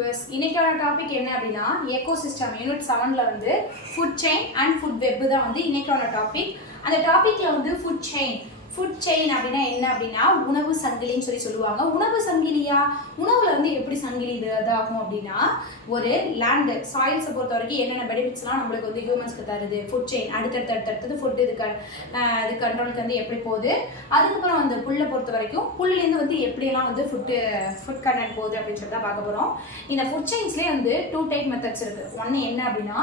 Viewers, இன்னைக்கான topic என்ன அப்படின்னா எக்கோசிஸ்டம் யூனிட் 7ல வந்து food chain and food web தான் வந்து இன்னைக்கான டாபிக். அந்த டாபிக்ல வந்து ஃபுட் செயின் அப்படின்னா என்ன அப்படின்னா உணவு சங்கிலின்னு சொல்லுவாங்க. உணவு சங்கிலியா, உணவுல வந்து எப்படி சங்கிலி இதாகும் அப்படின்னா ஒரு லேண்டு சாயில்ஸை பொறுத்த வரைக்கும் என்னென்ன பெனிஃபிட்ஸ்லாம் நம்மளுக்கு வந்து ஹியூமன்ஸ்க்கு தருது ஃபுட் செயின், அடுத்தடுத்தது ஃபுட் இது கண்ட்ரோலுக்கு வந்து எப்படி போகுது, அதுக்கப்புறம் அந்த புல்லை பொறுத்த வரைக்கும் புல்லேருந்து வந்து எப்படியெல்லாம் வந்து ஃபுட் கண்டென்ட் போகுது அப்படின்னு சொல்லிட்டு பார்க்க போகிறோம். இந்த ஃபுட் செயின்ஸ்லேயே வந்து 2 டைப் மெத்தட்ஸ் இருக்குது. ஒன்று என்ன அப்படின்னா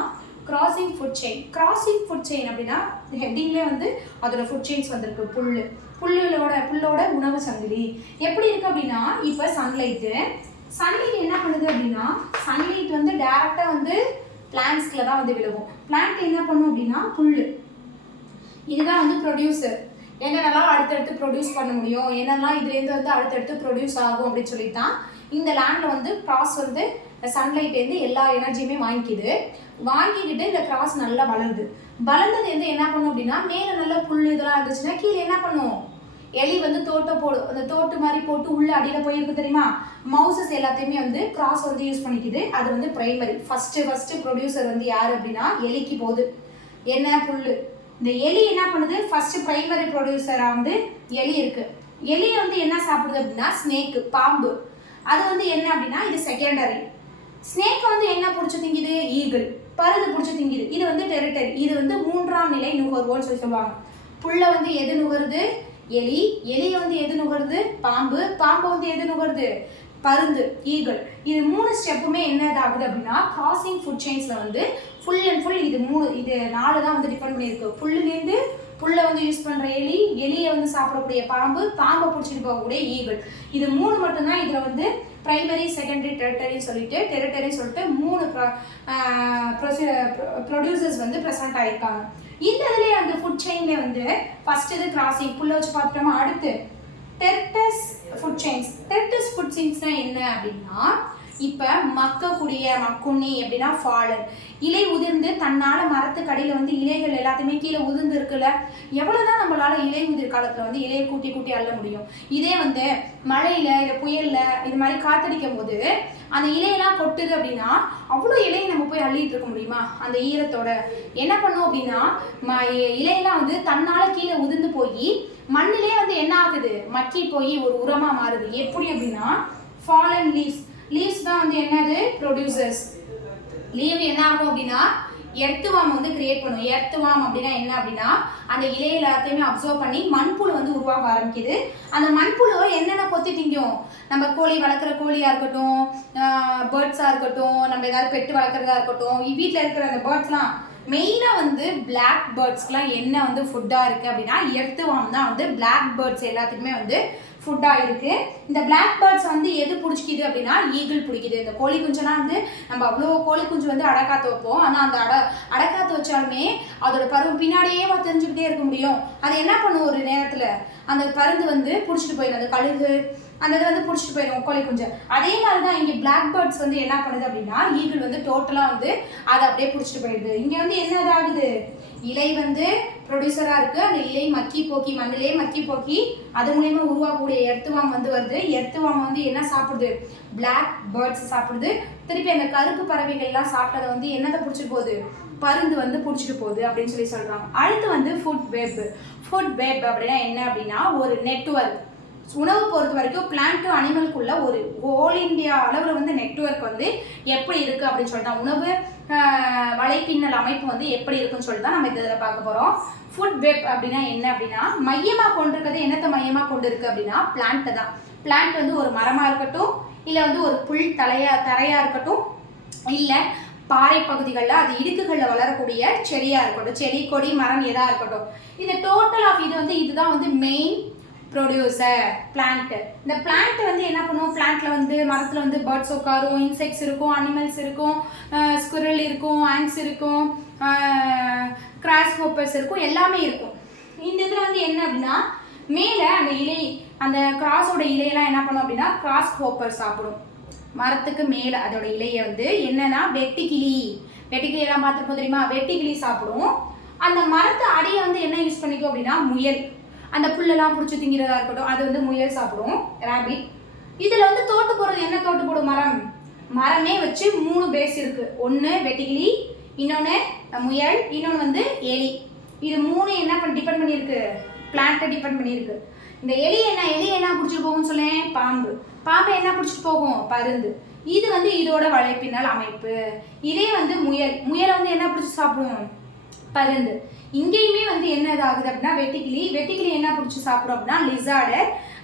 கிராசிங் ஃபுட் செயின் அப்படின்னா ஹெட்டிங்லேயே வந்து அதோட ஃபுட் செயின்ஸ் வந்துருக்கு. புல்லோட உணவு சங்கிலி எப்படி இருக்குது அப்படின்னா இப்போ சன்லைட் என்ன பண்ணுது அப்படின்னா சன்லைட் வந்து டைரெக்டாக வந்து பிளான்ட்ஸ்ல தான் வந்து விழுகும். பிளான்ட் என்ன பண்ணும் அப்படின்னா புல் இதுதான் வந்து ப்ரொடியூசர், என்னென்னலாம் அடுத்தடுத்து ப்ரொடியூஸ் பண்ண முடியும், என்னெல்லாம் இதுலேருந்து வந்து அடுத்தடுத்து ப்ரொடியூஸ் ஆகும் அப்படின்னு சொல்லித்தான் இந்த லேண்டில் வந்து கிராஸ் வந்து சன்லைட்லேருந்து எல்லா எனர்ஜியுமே வாங்கிக்கிட்டு இந்த கிராஸ் நல்லா வளர்ந்தது வந்து என்ன பண்ணும் அப்படின்னா மேலே நல்லா புல் இதெல்லாம் இருந்துச்சுன்னா கீழே என்ன பண்ணும், எலி வந்து தோட்டை போடும். அந்த தோட்டு மாதிரி போட்டு உள்ள அடியில் போயிருக்கு தெரியுமா, மவுசஸ் எல்லாத்தையுமே வந்து கிராஸ் வந்து யூஸ் பண்ணிக்குது. அது வந்து பிரைமரி ஃபர்ஸ்ட் ப்ரொடியூசர் வந்து யார் அப்படின்னா எலிக்கு போகுது. என்ன புல், இந்த எலி என்ன பண்ணுது, ஃபர்ஸ்ட் பிரைமரி ப்ரொடியூசராக வந்து எலி இருக்கு. எலி வந்து என்ன சாப்பிடுது அப்படின்னா ஸ்னேக்கு, பாம்பு. அது வந்து என்ன அப்படின்னா இது செகண்டரி. ஸ்னேக் வந்து என்ன பிடிச்சி திங்குது, ஈகிள், பருது பிடிச்சி திங்குது. இது வந்து டெரிட்டரி, இது வந்து 3ஆம் நிலை நுகர்வோன்னு சொல்லுவாங்க. புல்ல வந்து எது நுகருது, எலியை வந்து எது நுகருது, பாம்பு வந்து எது நுகருது, பருந்து, ஈகிள். இது 3 ஸ்டெப்புமே என்னதாகுது அப்படின்னா கிராசிங் ஃபுட் செயின்ஸ்ல வந்து ஃபுல் அண்ட் ஃபுல் இது 4 தான் வந்து டிபெண்ட் பண்ணியிருக்கு. புல்லுலேருந்து புல்லை வந்து யூஸ் பண்ணுற எலியை வந்து சாப்பிடக்கூடிய பாம்பை பிடிச்சிட்டு போகக்கூடிய ஈகிள். இது 3 மட்டும்தான் இதில் வந்து பிரைமரி, செகண்டரி, டெரிட்டரி சொல்லிட்டு 3 ப்ரொடியூசர்ஸ் வந்து ப்ரெசென்ட் ஆகியிருக்காங்க. இந்த இதுலேயே வந்து ஃபுட் செயின்லேயே வந்து ஃபர்ஸ்ட் இது கிராசிங் புல்லை வச்சு பார்த்துட்டோமா. அடுத்து டெர்டஸ் ஃபுட் செயின்ஸ்னா என்ன அப்படின்னா இப்போ மக்குண்ணி எப்படின்னா ஃபாலன், இலை உதிர்ந்து தன்னால மரத்துக்கு அடியில் வந்து இலைகள் எல்லாத்தையுமே கீழே உதிர்ந்து இருக்குல்ல, எவ்வளோதான் நம்மளால இலை உதிர் காலத்தில் வந்து இலையை கூட்டி அள்ள முடியும். இதே வந்து மழையில இல்லை புயல்ல இது மாதிரி காத்தடிக்கும் போது அந்த இலையெல்லாம் கொட்டுது அப்படின்னா அவ்வளோ இலையை நம்ம போய் அள்ளிட்டு இருக்க முடியுமா, அந்த ஈரத்தோட என்ன பண்ணும் அப்படின்னா இலையெல்லாம் வந்து தன்னால கீழே உதிர்ந்து போய் மண்ணிலே வந்து என்ன ஆகுது, மக்கி போய் ஒரு உரமா மாறுது. எப்படி அப்படின்னா ஃபாலன் லீவ்ஸ் தான் வந்து என்னது ப்ரொடியூசர்ஸ். லீவ் என்ன ஆகும் அப்படின்னா எர்த்வார்ம் வந்து கிரியேட் பண்ணும். எர்த்வார்ம் அப்படின்னா என்ன அப்படின்னா அந்த இலையை எல்லாத்தையுமே அப்சர்வ் பண்ணி மண்புழு வந்து உருவாக ஆரம்பிக்குது. அந்த மண்புழுவை என்னென்ன கொத்தி திங்கும், நம்ம கோழி வளர்க்குற கோழியாக இருக்கட்டும், பேர்ட்ஸாக இருக்கட்டும், நம்ம ஏதாவது பெட்டு வளர்க்குறதா இருக்கட்டும், வீட்டில் இருக்கிற அந்த பேர்ட்ஸ்லாம் மெயினாக வந்து பிளாக் பேர்ட்ஸ்க்குலாம் என்ன வந்து ஃபுட்டாக இருக்குது அப்படின்னா எர்த்வார்ம் தான் வந்து பிளாக் பேர்ட்ஸ் எல்லாத்துக்குமே வந்து ஃபுட்டாக இருக்குது. இந்த பிளாக் பேர்ட்ஸ் வந்து எது பிடிச்சிக்கிது அப்படின்னா ஈகிள் பிடிக்குது. இந்த கோழி குஞ்செல்லாம் வந்து நம்ம அவ்வளோ கோழி குஞ்சு வந்து அடைக்காத்து வைப்போம். ஆனால் அந்த அடைக்காத்து வச்சாலுமே அதோட பருவம் பின்னாடியே தெரிஞ்சுக்கிட்டே இருக்க முடியும். அது என்ன பண்ணும், ஒரு நேரத்தில் அந்த பருந்து வந்து பிடிச்சிட்டு போயிடும், அந்த கழுகு அந்த இதை வந்து பிடிச்சிட்டு போயிடும் கோழி குஞ்சு. அதே மாதிரி தான் இங்கே பிளாக் பேர்ட்ஸ் வந்து என்ன பண்ணுது அப்படின்னா ஈகிள் வந்து டோட்டலாக வந்து அதை அப்படியே பிடிச்சிட்டு போயிடுது. இங்கே வந்து என்ன இதாகுது, இலை வந்து ப்ரொடியூசராக இருக்குது. அந்த இலை மண்ணிலே மக்கி போக்கி அது மூலயமா உருவாக்கக்கூடிய எர்த்வார்ம் வந்து வருது. எர்த்வார்ம் வந்து என்ன சாப்பிடுது, பிளாக் பேர்ட்ஸ் சாப்பிடுது. திருப்பி அந்த கருப்பு பறவைகள்லாம் சாப்பிட்டதை வந்து என்னதை பிடிச்சிட்டு போகுது, பருந்து வந்து பிடிச்சிட்டு போகுது அப்படின்னு சொல்கிறாங்க. அடுத்து வந்து ஃபுட் வெப் அப்படின்னா என்ன அப்படின்னா ஒரு நெட்வொர்க். உணவு பொறுத்த வரைக்கும் பிளான்ட் டு அனிமலுக்குள்ள ஒரு ஆல் இந்தியா அளவில் வந்து நெட்வொர்க் வந்து எப்படி இருக்குது அப்படின்னு சொல்லிட்டு உணவு வலைப்பின்னல் அமைப்பு வந்து எப்படி இருக்குன்னு சொல்லிட்டு தான் நம்ம இதில் பார்க்க போகிறோம். ஃபுட் வெப் அப்படின்னா என்ன அப்படின்னா மையமாக கொண்டிருக்கிறது, என்னத்தை மையமாக கொண்டு இருக்குது அப்படின்னா பிளான்ட்டை தான். பிளான்ட் வந்து ஒரு மரமாக இருக்கட்டும், இல்லை வந்து ஒரு புல் தரையாக இருக்கட்டும், இல்லை பாறை பகுதிகளில் அது இடுக்குகளில் வளரக்கூடிய செடியாக இருக்கட்டும், செடி கொடி மரம் எதாக இருக்கட்டும், இந்த டோட்டல் ஆஃப் இது வந்து இதுதான் வந்து மெயின் ப்ரொடியூசர் பிளான்ட். இந்த பிளான்ட் வந்து என்ன பண்ணும், பிளான்ட்ல வந்து மரத்தில் வந்து பேர்ட்ஸ் உட்காரும், இன்செக்ட்ஸ் இருக்கும், அனிமல்ஸ் இருக்கும், ஸ்குரல் இருக்கும், ஆங்ஸ் இருக்கும், கிராஸ் ஹோப்பர்ஸ் இருக்கும், எல்லாமே இருக்கும். இந்த இதில் வந்து என்ன அப்படின்னா மேலே அந்த இலை, அந்த கிராஸோட இலையெல்லாம் என்ன பண்ணும் அப்படின்னா கிராஸ் ஹோப்பர் சாப்பிடும். மரத்துக்கு மேலே அதோட இலையை வந்து என்னன்னா வெட்டிக்கிளி எல்லாம் பார்த்துருப்போம் தெரியுமா, வெட்டிக்கிளி சாப்பிடும். அந்த மரத்து அடியை வந்து என்ன யூஸ் பண்ணிக்கும் அப்படின்னா முயல், அந்த புல்லெல்லாம் பிடிச்சி திங்கிறதா இருக்கட்டும் அது வந்து முயல் சாப்பிடும், ரேபிட். இதில் வந்து தோட்டு போடுறது என்ன தோட்டு போடும், மரம் மரமே வச்சு 3 பேஸ் இருக்கு. ஒன்று வெட்டிக்கிளி, இன்னொன்று முயல், இன்னொன்று வந்து எலி. இது 3 என்ன டிபெண்ட் பண்ணியிருக்கு? பிளான்ட்டை டிபெண்ட் பண்ணியிருக்கு. இந்த எலி என்ன பிடிச்சிட்டு போகும்னு சொல்லேன்? பாம்பு. பாம்பை என்ன பிடிச்சிட்டு போகும்? பருந்து. இது வந்து இதோட வலைப்பின்னல் அமைப்பு. இதே வந்து முயலை வந்து என்ன பிடிச்சி சாப்பிடும்? பருந்து. இங்கேயுமே வந்து என்ன ஆகுது அப்படின்னா வெட்டிக்கிளி என்ன பிடிச்சி சாப்பிடும் அப்படின்னா லிசார்டு.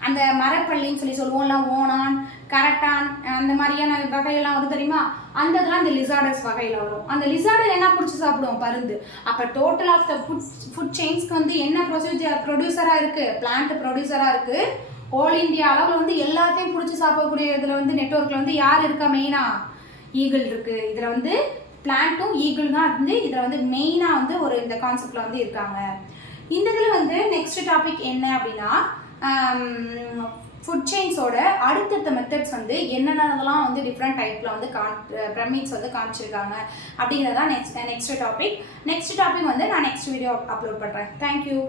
அந்த மரப்பள்ளின்னு சொல்லுவோம்ல, ஓணான், கரட்டான், அந்த மாதிரியான வகையெல்லாம் வரும் தெரியுமா? அந்த இதெல்லாம் இந்த லிசார்டஸ் வகையில் வரும். அந்த லிசார்டு என்ன பிடிச்சி சாப்பிடும்? பருந்து. அப்போ டோட்டல் ஆஃப் த ஃபுட் செயின்ஸ்க்கு வந்து என்ன ப்ரொடியூசராக இருக்குது? பிளான்ட் ப்ரொடியூசராக இருக்குது. ஆல் இந்தியா அளவில் வந்து எல்லாத்தையும் பிடிச்சி சாப்பிடக்கூடிய இதில் வந்து நெட்வொர்க்கில் வந்து யார் இருக்கா? மெயினாக ஈகிள் இருக்குது. இதில் வந்து பிளான்ட்டும் ஈகிள் தான் வந்து இதில் வந்து மெயினாக வந்து ஒரு இந்த கான்செப்டில் வந்து இருக்காங்க. இந்த இதில் வந்து நெக்ஸ்ட் டாபிக் என்ன அப்படின்னா ஃபுட் செயின்ஸோட அடுத்தடுத்த மெத்தட்ஸ் வந்து என்னென்னலாம் வந்து டிஃப்ரெண்ட் டைப்பில் வந்து பிரமிட்ஸ் வந்து காமிச்சிருக்காங்க அப்படிங்கிறதான் நெக்ஸ்ட் டாபிக் வந்து நான் நெக்ஸ்ட் வீடியோ அப்லோட் பண்ணுறேன். தேங்க்யூ.